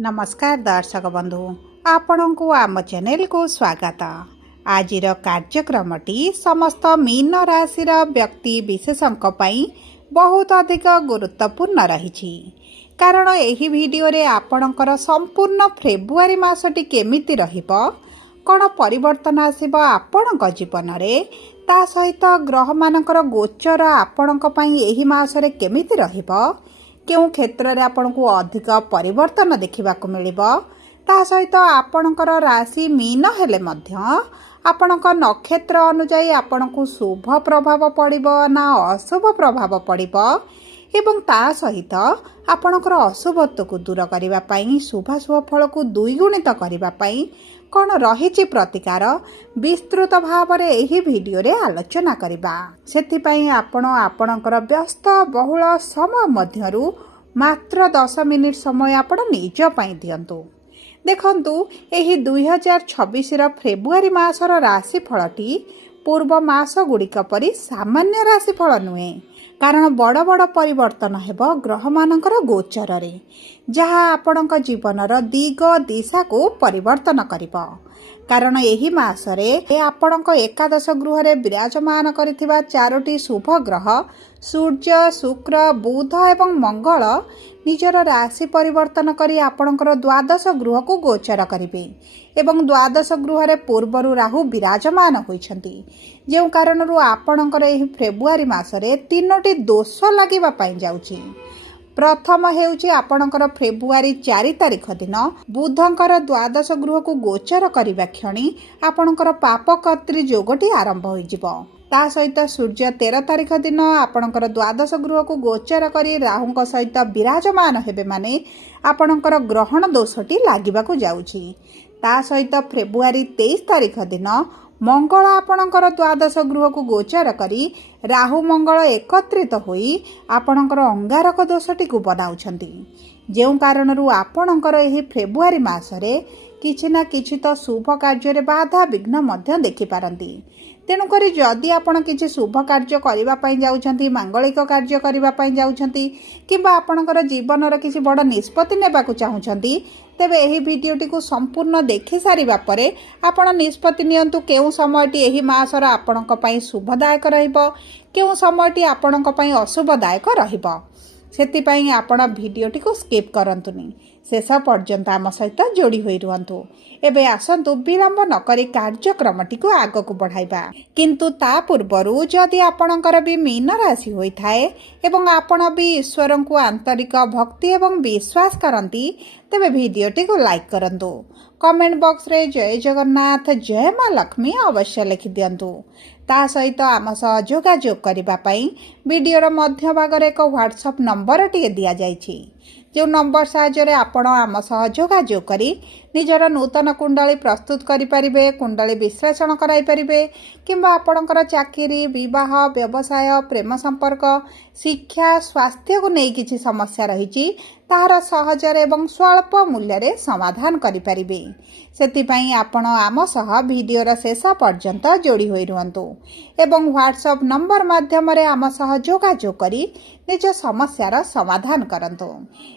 नमस्कार दर्शक बंधु आपण को आम चैनल को स्वागत। आज कार्यक्रमटी समस्त मीन राशि व्यक्ति विशेषों बहुत अधिक गुरुत्वपूर्ण रही कारण यही वीडियो रे आपणकर संपूर्ण फेब्रुआरी मासटी केमिति रहिबो कौन परिवर्तन आसिबो आपणक जीवन रे ता सहित ग्रह मानकर गोचर आपणक पई एही मासरे केमिति रहिबो केउ क्षेत्र रे आपन को अधिक परिवर्तन देखा मिलिबो ता सहित आपणकर राशि मीन हेले मध्य आपणक नक्षत्र अनुसार आपन को शुभ प्रभाव पड़िबो ना अशुभ प्रभाव पड़िबो एवं ता सहित आपणकर अशुभत्व को दूर करिबा पई शुभाशुभ फल को द्विगुणित करिबा पई कौन रही प्रतिकार विस्तृत भाव में यही वीडियो रे आलोचना करिबा। सेथिपई आपण आपणकर व्यस्त बहुल समय मध्यरु मात्र 10 मिनिट समय आपण निज पई दियंतु। देखंतु एही 2026 रो फेब्रुआरी मासर राशि फलटी पूर्व मास गुड़िक परि सामान्य राशि फल नुहे कारण बड़ बड़ परिवर्तन हेबो ग्रह मानकर गोचर रे जहाँ आपणक जीवनर दिग दिशा को परिवर्तन करिबो कारण एही मासरे आपणक एकादश गृह रे विराजमान करिथिबा चारोटी शुभ ग्रह सूर्य शुक्र बुध एवं मंगल निजर राशि परिवर्तन करी आपणकर द्वादश गृह को गोचर करिबे एवं द्वादश गृह रे पूर्वरु राहु विराजमान होइछंती जेउ कारणरु आपणकर एही फेब्रुआरी मासरे तीनोटी दोष लागिबा पई जाउची। प्रथम हेउची आपणकर फेब्रुआरी 4 तारिख दिन बुधंकर द्वादश गृह को गोचर करिबा क्षणी आपणकर पाप कर्त्री जोगटी आरंभ होइजिबो ता सहित सूर्य 13 तारिख दिन आपणकर द्वादश गृह को गोचर करी राहुंक सहित विराजमान हेबे माने आपणकर ग्रहण दोषटी लागिबाकू जाउची ता सहित फेब्रुआरी 23 तारिख दिन मंगल आपणकर द्वादश गृह को गोचर करी राहु मंगल एकत्रित होई आपणकर अंगारक दोषटी को बनाउछंती जेउ कारणरु आपणकर एही फेब्रुआरी मासरे किछि ना किछि तो शुभ कार्य रे बाधा विघ्न मध्य देखि पारंती तेणुकरी जदि आपण किछि शुभ कार्य करिबा पई जाउछंती मांगलिक कार्य करिबा पई जाउछंती किबा आपणकर जीवनर किछि बड़ निष्पत्ति नेबाकू चाहुछंती तेबे एही भिडियोटी को संपूर्ण देखि सारिबा परे आपण निष्पत्ति नियंतु केउ समयटी एही मासर आपणक पई शुभदायक रहिबो केउ समयटी आपणक पई अशुभदायक रहिबो सेतिपई आपण भिडियोटी को स्किप करंतुनी शेष पर्यंत आम सहित जोड़ी होई रुहंतु। एबे आसंतु विलंब नकरी कार्यक्रमटी को आग को बढ़ाइबा किंतु ता पूर्वरु जदि आपणकर भी मीन राशि होई थाए एवं आपण भी ईश्वर को आंतरिक भक्ति एवं विश्वास करंती तेबे भिडियोटी को लाइक करंतु कमेंट बॉक्स रे जय जगन्नाथ जय मां लक्ष्मी अवश्य लिखि दियंतु ता सहित आम सह जोगाजोग करिबा पई वीडियोर मध्य भाग रे एक व्हाट्सएप नंबर टी दिया जायछि जो नंबर साहाय्य आपण आम सह जोगाजोग करी निजर नूतन कुंडली प्रस्तुत करि परिबे कुंडली विश्लेषण कराई परिबे किंबा आपणकर चाकरी विवाह व्यवसाय प्रेम संपर्क शिक्षा स्वास्थ्य को नहीं किछि समस्या रहिछि तार सहजर एवं स्वल्प मूल्य रे समाधान करि परिबे सेतिपई आपण आम सह वीडियोर शेष पर्यंत जोड़ी होई रुहंतु एवं व्हाट्सएप नंबर माध्यम रे आम सह जोगाजोग करी निज समस्यार समाधान करंतु।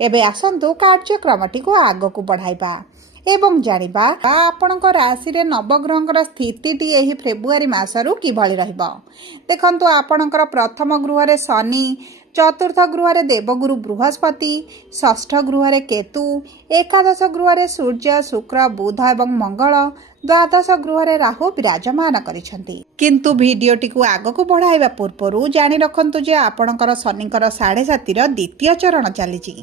एबे आसंतु कार्यक्रमटी को आग को बढ़ाइबा एवं जानिबा आपणक राशि रे नवग्रहंकर स्थितिटी एही फेब्रुआरी मासरु किभଳି रहिबो। देखंतु आपणकर प्रथम गृह रे शनि चतुर्थ गृह रे देवगुरु बृहस्पति षष्ठ गृह रे केतु एकादश गृह रे सूर्य शुक्र बुध एवं मंगल द्वादश गृह रे राहु विराजमान करिसंती किंतु भिडियोटी को आग को बढ़ाइबा पूर्वरु जानि रखंतु जे आपणकर शनिकर 7.5 रो द्वितीय चरण चलीछि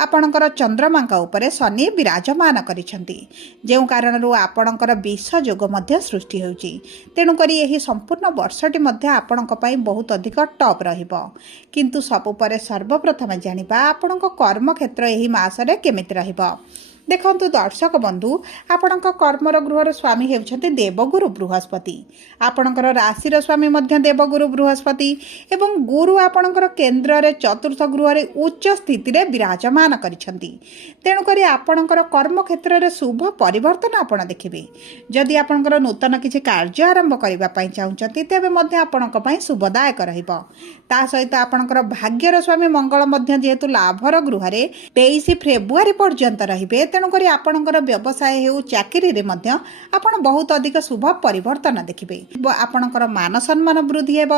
आपणकर चंद्रमांका उपरे शनि विराजमान करिसंती जेउ कारणरु आपणकर विष जोग मध्य सृष्टि होउछि तेणु करी एही संपूर्ण वर्षटी मध्य आपणक पई बहुत अधिक टॉप रहिबो किंतु सबु परे सर्वप्रथम जानिबा आपणक कर्म क्षेत्र एही मासरे केमिति रहिबो। देखंतु दर्शक बंधु आपणक कर्मर गृहर स्वामी हेउछन्ति देवगुरु बृहस्पति आपणकर राशिर स्वामी मध्य देवगुरु बृहस्पति एवं गुरु आपणकर केंद्र रे चतुर्थ गृह रे उच्च स्थिति रे विराजमान करिसंति तेणु करी आपणकर कर्म क्षेत्र रे शुभ परिवर्तन आपण देखिबे जदि आपणकर नूतन किछि कार्य आरंभ करिबा पई चाहुचंती तेबे मध्य आपणक पई शुभदायक रहिबो ता सहित आपणकर भाग्यर स्वामी मंगल मध्य जेहेतु लाभर गृह रे 23 फेब्रुआरी पर्यंत रहिबे ତେଣୁକରି ଆପଣଙ୍କର ବ୍ୟବସାୟ ହେଉ ଚାକିରିରେ ମଧ୍ୟ ଆପଣ ବହୁତ ଅଧିକ ଶୁଭ ପରିବର୍ତ୍ତନ ଦେଖିବେ। ଆପଣଙ୍କର ମାନ ସମ୍ମାନ ବୃଦ୍ଧି ହେବ।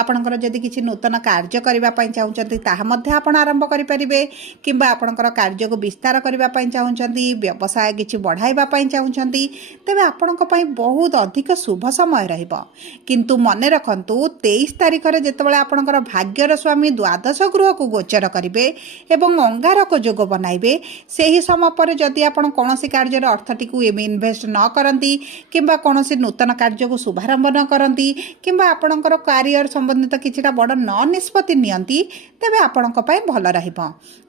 ଆପଣଙ୍କର ଯଦି କିଛି ନୂତନ କାର୍ଯ୍ୟ କରିବା ପାଇଁ ଚାହୁଁଛନ୍ତି ତାହା ମଧ୍ୟ ଆପଣ ଆରମ୍ଭ କରିପାରିବେ, କିମ୍ବା ଆପଣଙ୍କର କାର୍ଯ୍ୟକୁ ବିସ୍ତାର କରିବା ପାଇଁ ଚାହୁଁଛନ୍ତି, ବ୍ୟବସାୟ କିଛି ବଢ଼ାଇବା ପାଇଁ ଚାହୁଁଛନ୍ତି, ତେବେ ଆପଣଙ୍କ ପାଇଁ ବହୁତ ଅଧିକ ଶୁଭ ସମୟ ରହିବ। କିନ୍ତୁ ମନେ ରଖନ୍ତୁ, 23 ତାରିଖରେ ଯେତେବେଳେ ଆପଣଙ୍କର ଭାଗ୍ୟର ସ୍ୱାମୀ ଦ୍ୱାଦଶ ଗୃହକୁ ଗୋଚର କରିବେ ଏବଂ ଅଙ୍ଗାରକ ଯୋଗ ବନାଇବେ, ସେହି ସମୟ ପରେ ଯଦି ଆପଣ କୌଣସି କାର୍ଯ୍ୟରେ ଅର୍ଥଟିକୁ ଇନଭେଷ୍ଟ ନ କରନ୍ତି, କିମ୍ବା କୌଣସି ନୂତନ କାର୍ଯ୍ୟକୁ ଶୁଭାରମ୍ଭ ନ କରନ୍ତି, କିମ୍ବା ଆପଣଙ୍କର କ୍ୟାରିୟର ସମ୍ବନ୍ଧିତ କିଛିଟା ବଡ଼ ନିଷ୍ପତ୍ତି ନିଅନ୍ତି, ତେବେ ଆପଣଙ୍କ ପାଇଁ ଭଲ ରହିବ।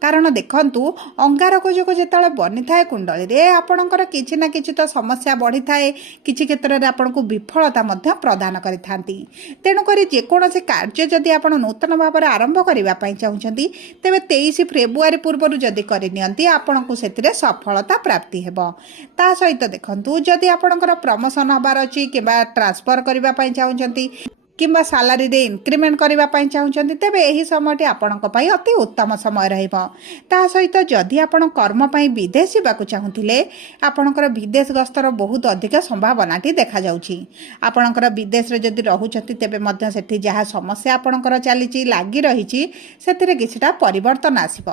କାରଣ ଦେଖନ୍ତୁ, ଅଙ୍ଗାରକ ଯୋଗ ଯେତେବେଳେ ବନିଥାଏ କୁଣ୍ଡଳୀରେ, ଆପଣଙ୍କର କିଛି ନା କିଛି ତ ସମସ୍ୟା ବଢ଼ିଥାଏ, କିଛି କ୍ଷେତ୍ରରେ ଆପଣଙ୍କୁ ବିଫଳତା ମଧ୍ୟ ପ୍ରଦାନ କରିଥାନ୍ତି। ତେଣୁକରି ଯେକୌଣସି କାର୍ଯ୍ୟ ଯଦି ଆପଣ ନୂତନ ଭାବରେ ଆରମ୍ଭ କରିବା ପାଇଁ ଚାହୁଁଛନ୍ତି, ତେବେ 23 ଫେବୃଆରୀ ପୂର୍ବରୁ ଯଦି କରିନିଅନ୍ତି, ଆପଣଙ୍କୁ ସେଥିରେ ସଫଳତା ପ୍ରାପ୍ତି ହେବ। ତା ସହିତ ଦେଖନ୍ତୁ, ଯଦି ଆପଣଙ୍କର ପ୍ରମୋସନ୍ ହେବାର ଅଛି, କିମ୍ବା ଟ୍ରାନ୍ସଫର କରିବା ପାଇଁ ଚାହୁଁଛନ୍ତି, କିମ୍ବା ସାଲାରୀରେ ଇନକ୍ରିମେଣ୍ଟ କରିବା ପାଇଁ ଚାହୁଁଛନ୍ତି, ତେବେ ଏହି ସମୟଟି ଆପଣଙ୍କ ପାଇଁ ଅତି ଉତ୍ତମ ସମୟ ରହିବ। ତା ସହିତ ଯଦି ଆପଣ କର୍ମ ପାଇଁ ବିଦେଶ ଯିବାକୁ ଚାହୁଁଥିଲେ, ଆପଣଙ୍କର ବିଦେଶ ଗସ୍ତର ବହୁତ ଅଧିକ ସମ୍ଭାବନାଟି ଦେଖାଯାଉଛି। ଆପଣଙ୍କର ବିଦେଶରେ ଯଦି ରହୁଛନ୍ତି, ତେବେ ମଧ୍ୟ ସେଠି ଯାହା ସମସ୍ୟା ଆପଣଙ୍କର ଚାଲିଛି, ଲାଗି ରହିଛି, ସେଥିରେ କିଛିଟା ପରିବର୍ତ୍ତନ ଆସିବ।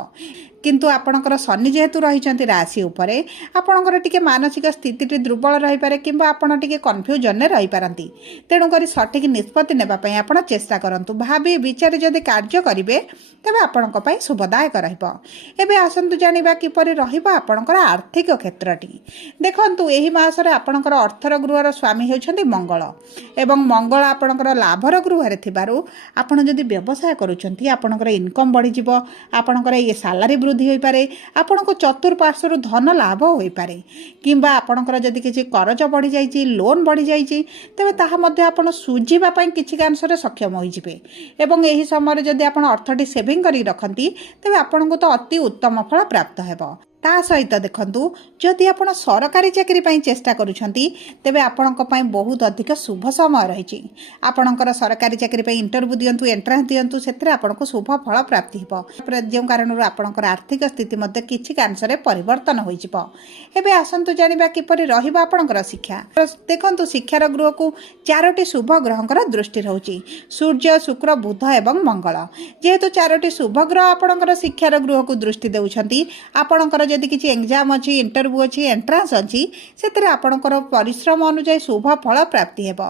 କିନ୍ତୁ ଆପଣଙ୍କର ଶନି ଯେହେତୁ ରହିଛନ୍ତି ରାଶି ଉପରେ, ଆପଣଙ୍କର ଟିକେ ମାନସିକ ସ୍ଥିତିଟି ଦୁର୍ବଳ ରହିପାରେ, କିମ୍ବା ଆପଣ ଟିକେ କନଫ୍ୟୁଜନରେ ରହିପାରନ୍ତି। ତେଣୁକରି ସଠିକ୍ ନିଷ୍ପତ୍ତି ନେବା ପାଇଁ ଆପଣ ଚେଷ୍ଟା କରନ୍ତୁ। ଭାବି ବିଚାରି ଯଦି କାର୍ଯ୍ୟ କରିବେ, ତେବେ ଆପଣଙ୍କ ପାଇଁ ଶୁଭଦାୟକ ରହିବ। ଏବେ ଆସନ୍ତୁ ଜାଣିବା କିପରି ରହିବ ଆପଣଙ୍କର ଆର୍ଥିକ କ୍ଷେତ୍ରଟି। ଦେଖନ୍ତୁ, ଏହି ମାସରେ ଆପଣଙ୍କର ଅର୍ଥର ଗୃହର ସ୍ୱାମୀ ହେଉଛନ୍ତି ମଙ୍ଗଳ, ଏବଂ ମଙ୍ଗଳ ଆପଣଙ୍କର ଲାଭର ଗୃହରେ ଥିବାରୁ ଆପଣ ଯଦି ବ୍ୟବସାୟ କରୁଛନ୍ତି, ଆପଣଙ୍କର ଇନକମ୍ ବଢ଼ିଯିବ, ଆପଣଙ୍କର ଏ ସାଲାରୀ ବୃଦ୍ଧି ହୋଇପାରେ, ଆପଣଙ୍କୁ ଚତୁଃପାର୍ଶ୍ୱରୁ ଧନ ଲାଭ ହୋଇପାରେ, କିମ୍ବା ଆପଣଙ୍କର ଯଦି କିଛି କରଜ ବଢ଼ିଯାଇଛି, ଲୋନ୍ ବଢ଼ିଯାଇଛି, ତେବେ ତାହା ମଧ୍ୟ ଆପଣ ସୁଝିବା ପାଇଁ କିଛି କାଂଶରେ ସକ୍ଷମ ହୋଇଯିବେ। ଏବଂ ଏହି ସମୟରେ ଯଦି ଆପଣ ଅର୍ଥଟି ସେଭିଂ କରିକି ରଖନ୍ତି, ତେବେ ଆପଣଙ୍କୁ ତ ଅତି ଉତ୍ତମ ଫଳ ପ୍ରାପ୍ତ ହେବ। ତା ସହିତ ଦେଖନ୍ତୁ, ଯଦି ଆପଣ ସରକାରୀ ଚାକିରି ପାଇଁ ଚେଷ୍ଟା କରୁଛନ୍ତି, ତେବେ ଆପଣଙ୍କ ପାଇଁ ବହୁତ ଅଧିକ ଶୁଭ ସମୟ ରହିଛି। ଆପଣଙ୍କର ସରକାରୀ ଚାକିରି ପାଇଁ ଇଣ୍ଟରଭ୍ୟୁ ଦିଅନ୍ତୁ, ଏଣ୍ଟ୍ରାନ୍ସ ଦିଅନ୍ତୁ, ସେଥିରେ ଆପଣଙ୍କୁ ଶୁଭ ଫଳ ପ୍ରାପ୍ତି ହେବ। ଯେଉଁ କାରଣରୁ ଆପଣଙ୍କର ଆର୍ଥିକ ସ୍ଥିତି ମଧ୍ୟ କିଛି କାଂଶରେ ପରିବର୍ତ୍ତନ ହୋଇଯିବ। ଏବେ ଆସନ୍ତୁ ଜାଣିବା କିପରି ରହିବ ଆପଣଙ୍କର ଶିକ୍ଷା। ଦେଖନ୍ତୁ, ଶିକ୍ଷାର ଗୃହକୁ 4ଟି ଶୁଭ ଗ୍ରହଙ୍କର ଦୃଷ୍ଟି ରହୁଛି: ସୂର୍ଯ୍ୟ, ଶୁକ୍ର, ବୁଧ ଏବଂ ମଙ୍ଗଳ। ଯେହେତୁ 4ଟି ଶୁଭ ଗ୍ରହ ଆପଣଙ୍କର ଶିକ୍ଷାର ଗୃହକୁ ଦୃଷ୍ଟି ଦେଉଛନ୍ତି, ଆପଣଙ୍କର ଯଦି କିଛି ଏକ୍ଜାମ୍ ଅଛି, ଇଣ୍ଟରଭ୍ୟୁ ଅଛି, ଏଣ୍ଟ୍ରାନ୍ସ ଅଛି, ସେଥିରେ ଆପଣଙ୍କର ପରିଶ୍ରମ ଅନୁଯାୟୀ ଶୁଭ ଫଳ ପ୍ରାପ୍ତି ହେବ।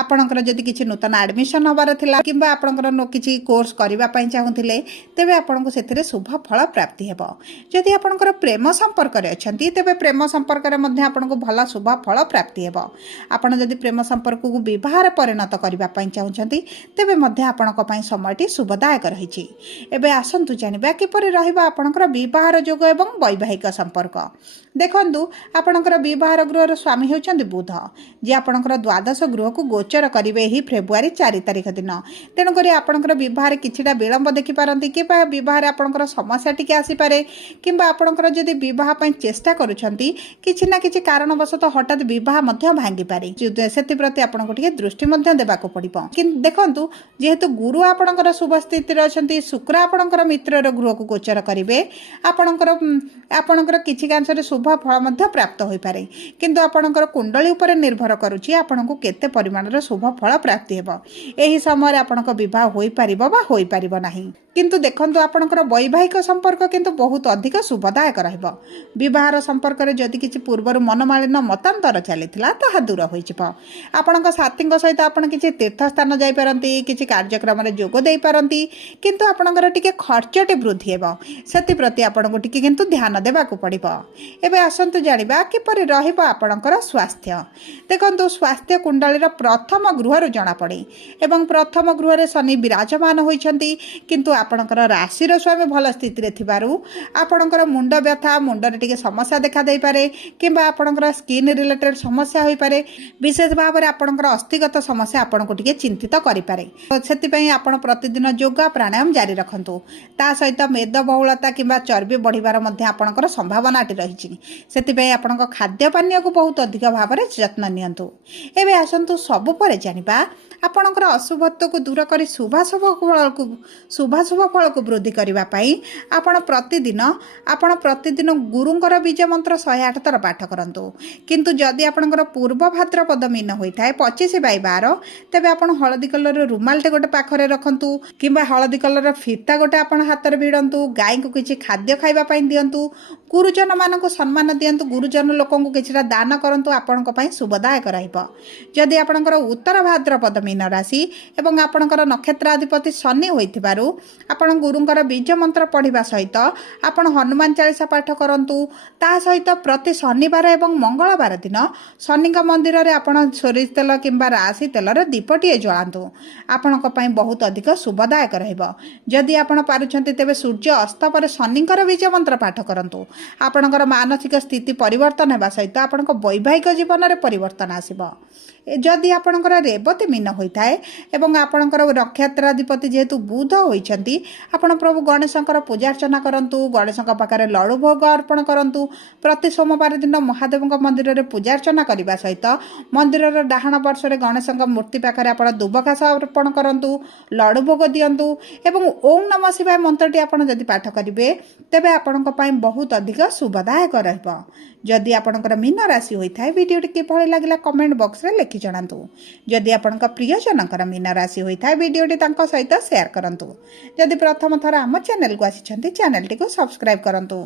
ଆପଣଙ୍କର ଯଦି କିଛି ନୂତନ ଆଡ଼ମିସନ୍ ହେବାର ଥିଲା, କିମ୍ବା ଆପଣଙ୍କର କିଛି କୋର୍ସ କରିବା ପାଇଁ ଚାହୁଁଥିଲେ, ତେବେ ଆପଣଙ୍କୁ ସେଥିରେ ଶୁଭ ଫଳ ପ୍ରାପ୍ତି ହେବ। ଯଦି ଆପଣଙ୍କର ପ୍ରେମ ସମ୍ପର୍କରେ ଅଛନ୍ତି, ତେବେ ପ୍ରେମ ସମ୍ପର୍କରେ ମଧ୍ୟ ଆପଣଙ୍କୁ ଭଲ ଶୁଭ ଫଳ ପ୍ରାପ୍ତି ହେବ। ଆପଣ ଯଦି ପ୍ରେମ ସମ୍ପର୍କକୁ ବିବାହରେ ପରିଣତ କରିବା ପାଇଁ ଚାହୁଁଛନ୍ତି, ତେବେ ମଧ୍ୟ ଆପଣଙ୍କ ପାଇଁ ସମୟଟି ଶୁଭଦାୟକ ରହିଛି। ଏବେ ଆସନ୍ତୁ ଜାଣିବା କିପରି ରହିବ ଆପଣଙ୍କର ବିବାହର ଯୋଗ ଏବଂ ବୈବାହିକ ସମ୍ପର୍କ। ଦେଖନ୍ତୁ, ଆପଣଙ୍କର ବିବାହର ଗୃହର ସ୍ୱାମୀ ହେଉଛନ୍ତି ବୁଧ, ଯିଏ ଆପଣଙ୍କର ଦ୍ୱାଦଶ ଗୃହକୁ ଗୋଚର କରିବେ ଏହି ଫେବୃଆରୀ 4 ତାରିଖ ଦିନ। ତେଣୁକରି ଆପଣଙ୍କର ବିବାହରେ କିଛିଟା ବିଳମ୍ବ ଦେଖିପାରନ୍ତି, କିମ୍ବା ବିବାହରେ ଆପଣଙ୍କର ସମସ୍ୟା ଟିକେ ଆସିପାରେ, କିମ୍ବା ଆପଣଙ୍କର ଯଦି ବିବାହ ପାଇଁ ଚେଷ୍ଟା କରୁଛନ୍ତି, କିଛି ନା କିଛି କାରଣବଶତଃ ହଠାତ୍ ବିବାହ ମଧ୍ୟ ଭାଙ୍ଗିପାରେ। ସେଥିପ୍ରତି ଆପଣଙ୍କୁ ଟିକେ ଦୃଷ୍ଟି ମଧ୍ୟ ଦେବାକୁ ପଡ଼ିବ। କିନ୍ତୁ ଦେଖନ୍ତୁ, ଯେହେତୁ ଗୁରୁ ଆପଣଙ୍କର ଶୁଭ ସ୍ଥିତିରେ ଅଛନ୍ତି, ଶୁକ୍ର ଆପଣଙ୍କର ମିତ୍ରର ଗୃହକୁ ଗୋଚର କରିବେ, ଆପଣଙ୍କର କିଛି କାଂଶରେ ଶୁଭ ଫଳ ମଧ୍ୟ ପ୍ରାପ୍ତ ହୋଇପାରେ। କିନ୍ତୁ ଆପଣଙ୍କର କୁଣ୍ଡଳୀ ଉପରେ ନିର୍ଭର କରୁଛି ଆପଣଙ୍କୁ କେତେ ପରିମାଣର ଶୁଭ ଫଳ ପ୍ରାପ୍ତି ହେବ। ଏହି ସମୟରେ ଆପଣଙ୍କ ବିବାହ ହୋଇପାରିବ ବା ହୋଇପାରିବ ନାହିଁ। କିନ୍ତୁ ଦେଖନ୍ତୁ, ଆପଣଙ୍କର ବୈବାହିକ ସମ୍ପର୍କ କିନ୍ତୁ ବହୁତ ଅଧିକ ଶୁଭଦାୟକ ରହିବ। ବିବାହର ସମ୍ପର୍କରେ ଯଦି କିଛି ପୂର୍ବରୁ ମନମାଳିନ୍ୟ ମତାନ୍ତର ଚାଲିଥିଲା, ତାହା ଦୂର ହୋଇଯିବ। ଆପଣଙ୍କ ସାଥୀଙ୍କ ସହିତ ଆପଣ କିଛି ତୀର୍ଥସ୍ଥାନ ଯାଇପାରନ୍ତି, କିଛି କାର୍ଯ୍ୟକ୍ରମରେ ଯୋଗ ଦେଇପାରନ୍ତି, କିନ୍ତୁ ଆପଣଙ୍କର ଟିକେ ଖର୍ଚ୍ଚଟି ବୃଦ୍ଧି ହେବ। ସେଥିପ୍ରତି ଆପଣଙ୍କୁ ଟିକେ କିନ୍ତୁ ଧ୍ୟାନ ଦେବାକୁ ପଡ଼ିବ। ଏବେ ଆସନ୍ତୁ ଜାଣିବା କିପରି ରହିବ ଆପଣଙ୍କର ସ୍ୱାସ୍ଥ୍ୟ। ଦେଖନ୍ତୁ, ସ୍ୱାସ୍ଥ୍ୟ କୁଣ୍ଡଳୀର ପ୍ରଥମ ଗୃହରୁ ଜଣାପଡ଼େ, ଏବଂ ପ୍ରଥମ ଗୃହରେ ଶନି ବିରାଜମାନ ହୋଇଛନ୍ତି। କିନ୍ତୁ ଆପଣଙ୍କର ରାଶିର ସ୍ୱାମୀ ଭଲ ସ୍ଥିତିରେ ଥିବାରୁ ଆପଣଙ୍କର ମୁଣ୍ଡ ବ୍ୟଥା, ମୁଣ୍ଡରେ ଟିକେ ସମସ୍ୟା ଦେଖାଦେଇପାରେ, କିମ୍ବା ଆପଣଙ୍କର ସ୍କିନ୍ ରିଲେଟେଡ୍ ସମସ୍ୟା ହୋଇପାରେ। ବିଶେଷ ଭାବରେ ଆପଣଙ୍କର ଅସ୍ଥିଗତ ସମସ୍ୟା ଆପଣଙ୍କୁ ଟିକେ ଚିନ୍ତିତ କରିପାରେ। ସେଥିପାଇଁ ଆପଣ ପ୍ରତିଦିନ ଯୋଗ ପ୍ରାଣାୟାମ ଜାରି ରଖନ୍ତୁ। ତା ସହିତ ମେଦବହୁଳତା କିମ୍ବା ଚର୍ବି ବଢ଼ିବାର ମଧ୍ୟ ଆପଣଙ୍କର ସମ୍ଭାବନାଟି ରହିଛି। ସେଥିପାଇଁ ଆପଣଙ୍କ ଖାଦ୍ୟ ପାନୀୟକୁ ବହୁତ ଅଧିକ ଭାବରେ ଯତ୍ନ ନିଅନ୍ତୁ। ଏବେ ଆସନ୍ତୁ ସବୁ ପରେ ଜାଣିବା ଆପଣଙ୍କର ଅଶୁଭତ୍ୱକୁ ଦୂର କରି ଶୁଭାଶୁଭ ଅଶୁଭ ଫଳକୁ ବୃଦ୍ଧି କରିବା ପାଇଁ ଆପଣ ପ୍ରତିଦିନ ଗୁରୁଙ୍କର ବୀଜ ମନ୍ତ୍ର 108 ଥର ପାଠ କରନ୍ତୁ। କିନ୍ତୁ ଯଦି ଆପଣଙ୍କର ପୂର୍ବ ଭାଦ୍ରପଦ ମୀନ ହୋଇଥାଏ 25/12, ତେବେ ଆପଣ ହଳଦୀ କଲର ରୁମାଲଟେ ଗୋଟେ ପାଖରେ ରଖନ୍ତୁ କିମ୍ବା ହଳଦୀ କଲର ଫିତା ଗୋଟେ ଆପଣ ହାତରେ ଭିଡ଼ନ୍ତୁ। ଗାଈଙ୍କୁ କିଛି ଖାଦ୍ୟ ଖାଇବା ପାଇଁ ଦିଅନ୍ତୁ। ଗୁରୁଜନମାନଙ୍କୁ ସମ୍ମାନ ଦିଅନ୍ତୁ। ଗୁରୁଜନ ଲୋକଙ୍କୁ କିଛିଟା ଦାନ କରନ୍ତୁ। ଆପଣଙ୍କ ପାଇଁ ଶୁଭଦାୟକ ରହିବ। ଯଦି ଆପଣଙ୍କର ଉତ୍ତର ଭାଦ୍ରପଦ ମୀନ ରାଶି ଏବଂ ଆପଣଙ୍କର ନକ୍ଷତ୍ରାଧିପତି ଶନି ହୋଇଥିବାରୁ ଆପଣ ଗୁରୁଙ୍କର ବୀଜ ମନ୍ତ୍ର ପଢ଼ିବା ସହିତ ଆପଣ ହନୁମାନ ଚାଳିଶା ପାଠ କରନ୍ତୁ। ତା ସହିତ ପ୍ରତି ଶନିବାର ଏବଂ ମଙ୍ଗଳବାର ଦିନ ଶନିଙ୍କ ମନ୍ଦିରରେ ଆପଣ ସୋରିଷ ତେଲ କିମ୍ବା ରାଶି ତେଲର ଦୀପଟିଏ ଜଳାନ୍ତୁ। ଆପଣଙ୍କ ପାଇଁ ବହୁତ ଅଧିକ ଶୁଭଦାୟକ ରହିବ। ଯଦି ଆପଣ ପାରୁଛନ୍ତି ତେବେ ସୂର୍ଯ୍ୟ ଅସ୍ତ ପରେ ଶନିଙ୍କର ବୀଜ ମନ୍ତ୍ର ପାଠ କରନ୍ତୁ। ଆପଣଙ୍କର ମାନସିକ ସ୍ଥିତି ପରିବର୍ତ୍ତନ ହେବା ସହିତ ଆପଣଙ୍କ ବୈବାହିକ ଜୀବନରେ ପରିବର୍ତ୍ତନ ଆସିବ। ଯଦି ଆପଣଙ୍କର ରେବତୀ ମୀନ ହୋଇଥାଏ ଏବଂ ଆପଣଙ୍କର ନକ୍ଷତ୍ରାଧିପତି ଯେହେତୁ ବୁଧ ହୋଇଛନ୍ତି, ଆପଣ ପ୍ରଭୁ ଗଣେଶଙ୍କର ପୂଜାର୍ଚ୍ଚନା କରନ୍ତୁ। ଗଣେଶଙ୍କ ପାଖରେ ଲଡ଼ୁ ଭୋଗ ଅର୍ପଣ କରନ୍ତୁ। ପ୍ରତି ସୋମବାର ଦିନ ମହାଦେବଙ୍କ ମନ୍ଦିରରେ ପୂଜାର୍ଚ୍ଚନା କରିବା ସହିତ ମନ୍ଦିରର ଡାହାଣ ପାର୍ଶ୍ୱରେ ଗଣେଶଙ୍କ ମୂର୍ତ୍ତି ପାଖରେ ଆପଣ ଦୁବ ଘାସ ଅର୍ପଣ କରନ୍ତୁ, ଲଡ଼ୁ ଭୋଗ ଦିଅନ୍ତୁ ଏବଂ ଓମ୍ ନମଃ ଶିବାୟ ମନ୍ତ୍ରଟି ଆପଣ ଯଦି ପାଠ କରିବେ ତେବେ ଆପଣଙ୍କ ପାଇଁ ବହୁତ ଅଧିକ ଶୁଭଦାୟକ ରହିବ। ଯଦି ଆପଣଙ୍କର ମୀନ ରାଶି ହୋଇଥାଏ, ଭିଡ଼ିଓଟି କିଭଳି ଲାଗିଲା କମେଣ୍ଟ ବକ୍ସରେ ଲେଖି ଜଣାନ୍ତୁ। ଯଦି ଆପଣଙ୍କ ପ୍ରିୟଜନଙ୍କର ମୀନ ରାଶି ହୋଇଥାଏ, ଭିଡ଼ିଓଟି ତାଙ୍କ ସହିତ ସେୟାର କରନ୍ତୁ। ଯଦି ପ୍ରଥମ ଥର ଆମ ଚ୍ୟାନେଲକୁ ଆସିଛନ୍ତି, ଚ୍ୟାନେଲଟିକୁ ସବସ୍କ୍ରାଇବ୍ କରନ୍ତୁ।